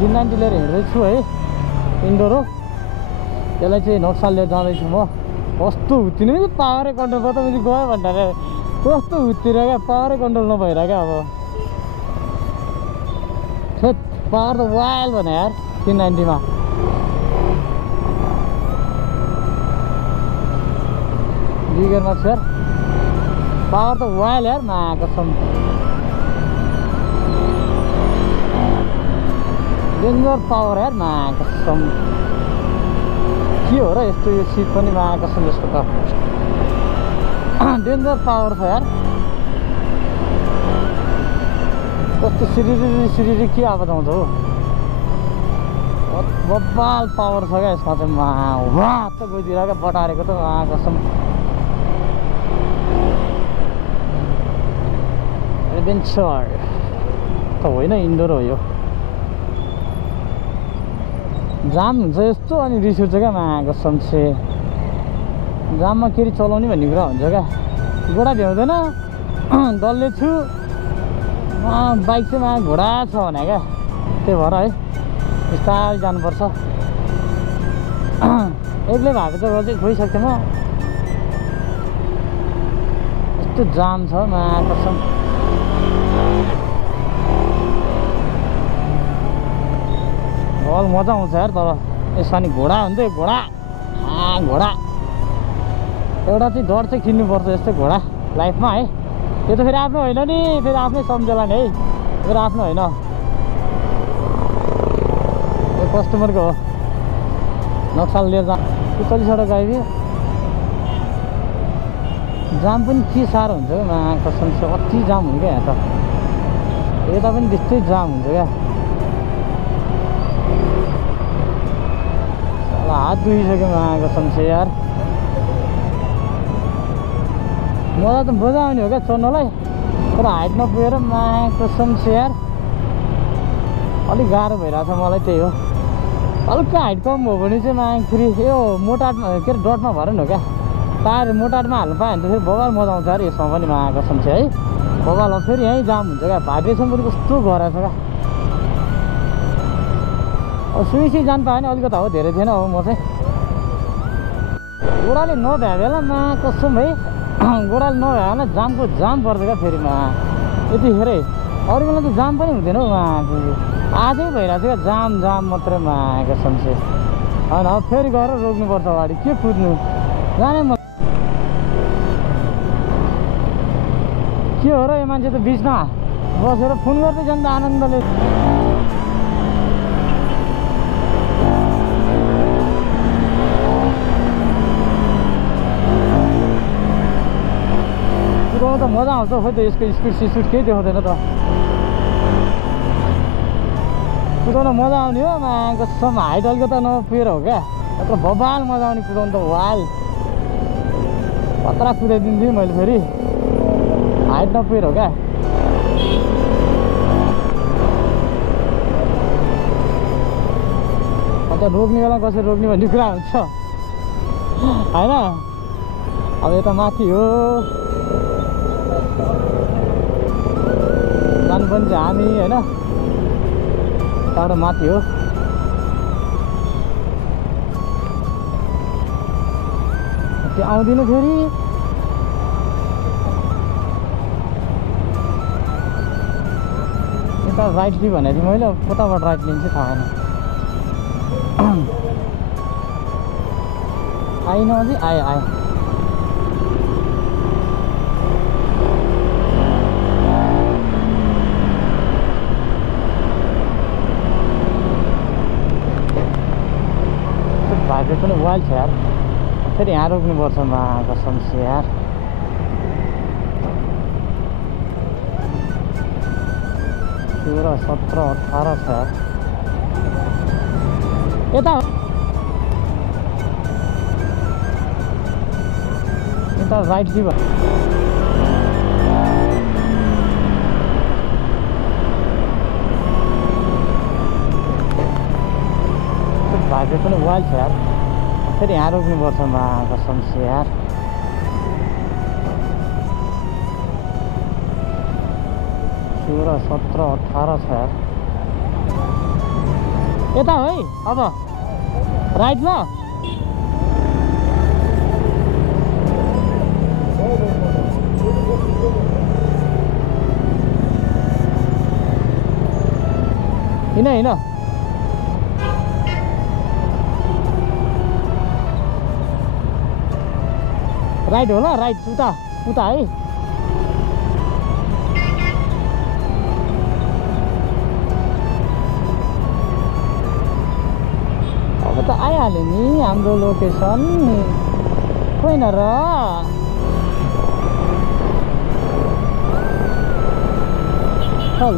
390 लिएर हिँड्दैछु है इन्डोरो त्यसलाई चाहिँ नक्साल लिएर जाँदैछु म कस्तो हुत्तिने पावरै कन्ट्रोल भयो त मैले गयो भन्दा कस्तो हुत्तिर क्या पावरै कन्ट्रोल नभएर क्या अब थेट पावर त वाइल भने यार 390 मा बिगरमा छ यार पावर त वाइल यार मा कसम डेन्जर पावर यार मा कसम के हो र यस्तो यो सिट पनि मा कसम यसको त डेन्जर पावर छ यार कस्तो सिरिरी के आवाज आउँछ हो बब्बाल पावर छ क्या यसमा चाहिँ वा त गइदिएर क्या बटारेको त मा कसम एडभेन्चर त होइन इन्डोर हो यो जाम हुन्छ यस्तो अनि रिस उठ्छ क्या मा कसम से जाममा केही चलाउने भन्ने कुरा हुन्छ क्या घोडा भ्याउँदैन डल्ले छु बाइक चाहिँ मा घोडा छ भने क्या त्यही भएर है बिस्तारै जानुपर्छ एक्लै भएको जग्गा चाहिँ गइसक्थेँ म यस्तो जाम छ मा कसम मजा आउँछ यार तर यसमा नि घोडा हुन्छ घोडा घोडा एउटा चाहिँ डर चाहिँ किन्नुपर्छ यस्तै घोडा लाइफमा है यो त फेरि आफ्नो होइन नि फेरि आफ्नै सम्झेला नि है फेरि आफ्नो होइन यो कस्टमरको हो नक्साल लिएर जा उतलिसबाट गयो जाम पनि के साह्रो हुन्छ क्या मा कसम से कति जाम हुन्छ क्या यहाँ त यता पनि त्यस्तै जाम हुन्छ क्या हात दुखिसक्यो मा कसम से यार मजा त मजा आउने हो क्या चढ्नलाई तर हाइट नपुगेर मा कसम से यार अलिक गाह्रो भइरहेछ मलाई त्यही हो हल्का हाइट कम हो भने चाहिँ मा फेरि यो मोटाटमा के अरे डटमा भएर नि हो क्या टायर मोटाटमा हाल्नु पायो भने त फेरि बबाल मजा आउँछ अरे यसमा पनि मा कसम से है बबाल अब फेरि यहीँ जाम हुन्छ क्या भाइब्रेसन पनि कस्तो गराएको छ क्या अब सुइसी जानु पायो भने अलिकति हो धेरै थिएन अब म चाहिँ गोडाले नभ्या बेला मा कसम है गोडाले नभ्या बेला जामको जाम पर्छ क्या फेरि मा यतिखेरै अरू बेला त जाम पनि हुँदैन हौ मा आजै भइरहेको छ क्या जाम मात्रै मा कसम से होइन अब फेरि गएर रोक्नुपर्छ अगाडि के कुद्नु जाने म के हो र यो मान्छे त बिचमा बसेर फोन गर्दै जान्छ आनन्दले कुदाउनु त मजा आउँछ खोइ त यसको स्पिड केही देखाउँदैन त कुदाउन मजा आउने हो मा कसम हाइट अलिकति नपुगेर हो क्या तर बबाल मजा आउने कुदाउनु त वाल खतरा कुदाइदिन्थेँ मैले फेरि हाइट नपुगेर हो क्या अन्त रोक्ने बेला कसरी रोक्ने भन्ने कुरा हुन्छ होइन अब यता माथि हो जानुपर्ने चाहिँ हामी होइन त्यहाँबाट माथि हो त्यो आउँदिन फेरि यता राइट लिइ भनेको थिएँ मैले कताबाट राइट लिन्छ थाहा भएन आइन अझै आयो भाइब्रेट पनि वाइल्ड छ यार फेरि यहाँ रोक्नुपर्छ मा कसम से यार 16, 17, 18 छ यार यता राइट दियो भाइब्रेट पनि वाइल्ड छ यार फेरि यहाँ रोक्नुपर्छ मा कसम से यार 16, 17, 18 छ यार यता है अब राइट ल हिँड हिँड राइट हो ल राइट उता उता है अब त आइहाल्यो नि हाम्रो लोकेसन होइन र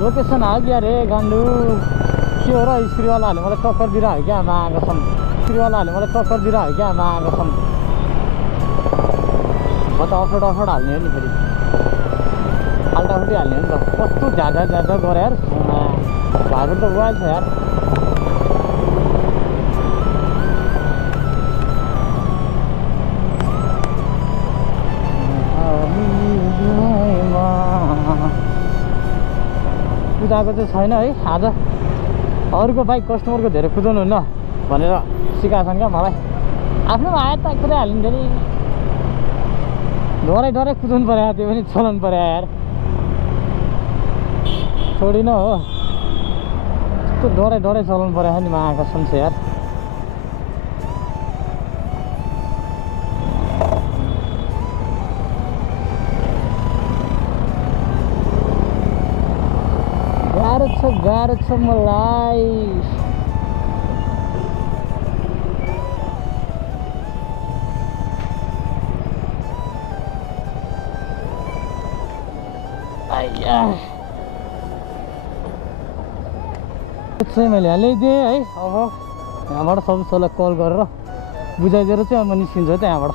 लोकेसन आग्यो रे गान्डु के हो र स्त्रीवालाहरूले मलाई टक्कर दिइरहेको क्या मागेको छन् स्त्रीवालाहरूले मलाई टक्कर दिइरहेको क्या मागेको छन् म त अफरोड हाल्ने हो नि फेरि फाल्टाफुल्टी हाल्ने हो नि त कस्तो झ्याझा झ्याझा गरे यार भाइहरू त वाइल छ यार कुदाएको चाहिँ छैन है आज अरूको बाइक कस्टमरको धेरै कुदाउनुहुन्न भनेर सिकाएको छन् क्या मलाई आफ्नोमा आयो त कुदाइहालिन्थ्यो नि डराइ कुदाउनु पर्यो त्यो पनि चलाउनु पर्यो यार छोडिन हो यस्तो डराइ चलाउनु पर्यो नि मागेको सुन्छ यार गाह्रो छ मलाई चाहिँ मैले हालिदिएँ है अब यहाँबाट सबैलाई कल गरेर बुझाइदिएर चाहिँ अब म निस्किन्छु त्यहाँबाट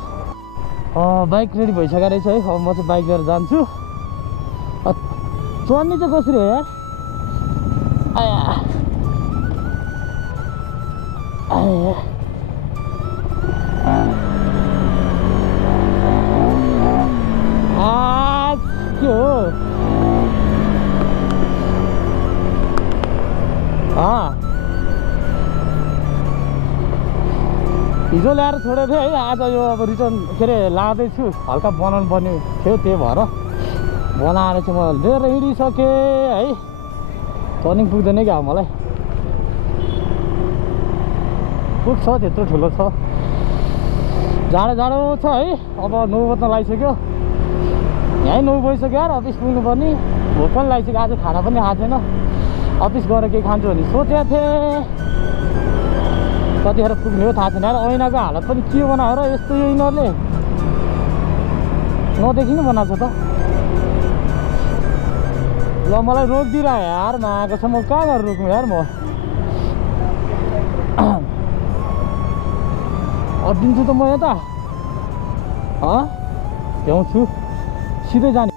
बाइक रेडी भइसकेको रहेछ है अब म चाहिँ बाइक लिएर जान्छु चढ्ने चाहिँ कसरी हो यार के हो हिजो ल्याएर छोडेको थिएँ है आज यो अब रिटर्न के अरे लाँदैछु हल्का बनाउनु पर्ने थियो त्यही भएर बनाएर चाहिँ म लिएर हिँडिसकेँ है टर्निङ पुग्दैन क्या मलाई पुग्छ त्यत्रो ठुलो छ जाडो छ है अब 9 बज्न लागिसक्यो यहीँ 9 बजिसक्यो यार अफिस पुग्नुपर्ने भोक पनि लागिसक्यो आज खाना पनि खाएको छैन अफिस गएर केही खान्छु भने सोचेको थिएँ कतिखेर पुग्ने हो थाहा छैन यार ऐनाको हालत पनि के बनायो र यस्तो यो यिनीहरूले नदेखि नै बनाएको छ त ल मलाई रोकिदिइरह यार मागेको छ म कहाँ गएर रोक्नु यार म अड्दिन्छु त म यता भ्याउँछु सिधै जाने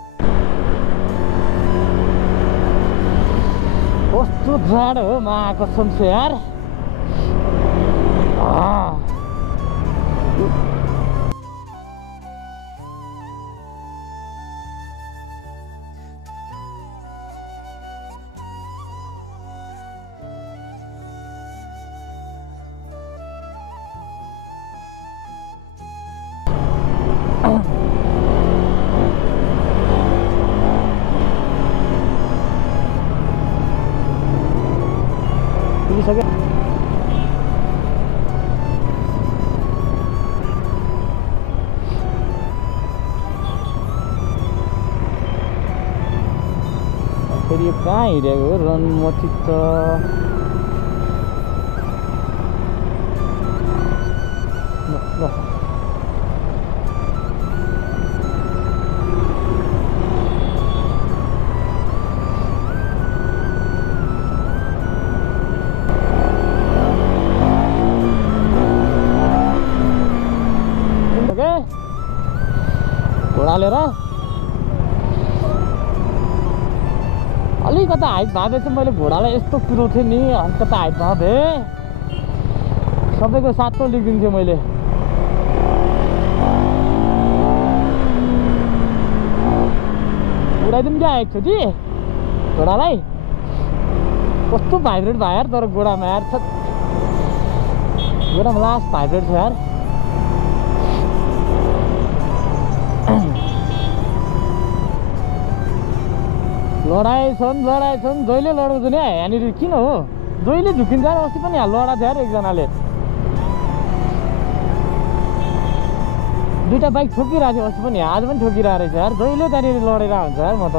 कस्तो जाडो हो मागेको छ यार फेरि यो कहाँ हिँडेको हो रनमती त घोडा लिएर अलिकता हाइट भाँदे चाहिँ मैले घोडालाई यस्तो कुदाउँथेँ नि अलिकता हाइट भाँदे सबैको 700 लेखिदिन्थेँ मैले उडाइदिउँ क्या एकचोटि घोडालाई कस्तो भाइब्रेट भयो यार तर घोडामा यार एकदम लास्ट भाइब्रेट छ यार। लडाइ छन् जहिले लडाउँछ नि यहाँनिर किन हो जहिले झुकिन्छ यार। अस्ति पनि लडा थियो यार एकजनाले, दुईटा बाइक ठोकिरहेको थियो अस्ति पनि, आज पनि ठोकिरहेको रहेछ यार। जहिले त्यहाँनिर लडेर हुन्छ यार। म त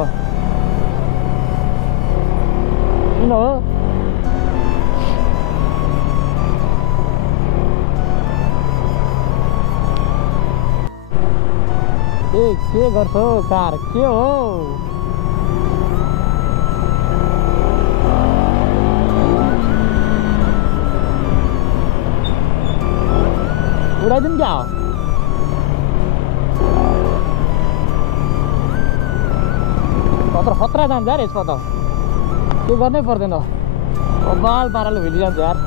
किन हो के गर्छौ कार के हो? उडाइदिउँ क्या हो? खतरा जान्छ यार यसमा त, के गर्नै पर्दैन। बाल पाराले भिडिजान्छ यार।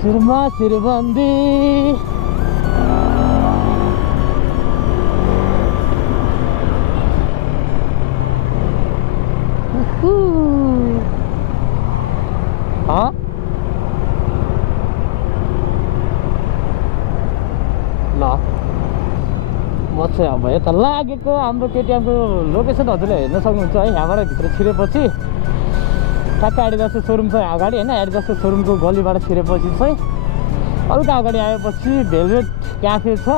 शिरमा शिरबन्दी ल म चाहिँ अब यता लागेको हाम्रो केटिएमको लोकेसन हजुरले हेर्न सक्नुहुन्छ है। यहाँबाट भित्र छिरेपछि ठ्याक्कै एडिडासको सोरुम छ अगाडि होइन। एडिडासको सोरुमको गलीबाट छिरेपछि चाहिँ हल्का अगाडि आएपछि भेलभेट क्याफे छ।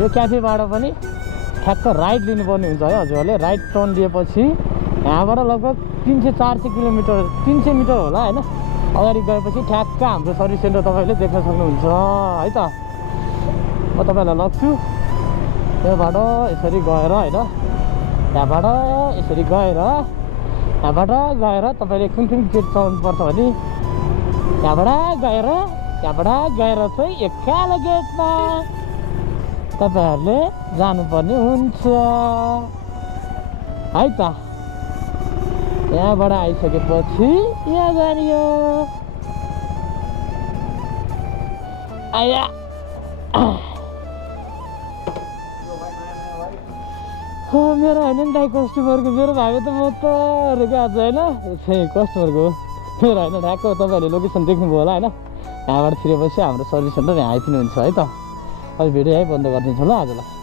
यो क्याफेबाट पनि ठ्याक्क राइट लिनुपर्ने हुन्छ है हजुरहरूले। राइट टर्न लिएपछि यहाँबाट लगभग 300-400 किलोमिटर 300 मिटर होला होइन। अगाडि गएपछि ठ्याक्क हाम्रो सर्भिस सेन्टर तपाईँले देख्न सक्नुहुन्छ है त। म तपाईँलाई लग्छु त्यहाँबाट यसरी गएर होइन, त्यहाँबाट यसरी गएर त्यहाँबाट गएर तपाईँले कुन गेट चढ्नुपर्छ भने त्यहाँबाट गएर चाहिँ एकालो गेटमा तपाईँहरूले जानुपर्ने हुन्छ है त। यहाँबाट आइसकेपछि यहाँ जानियो आया मेरो होइन नि दाइ कस्टमरको। मेरो भाइ त म त आज होइन कस्टमरको मेरो होइन। ठ्याक्क तपाईँहरूले लोकेसन देख्नुभयो होला होइन। यहाँबाट छिरेपछि हाम्रो सर्भिस सेन्टर यहाँ आइपुग्नुहुन्छ है त। अहिले भिडियो यहीँ बन्द गरिदिन्छु ल आजलाई।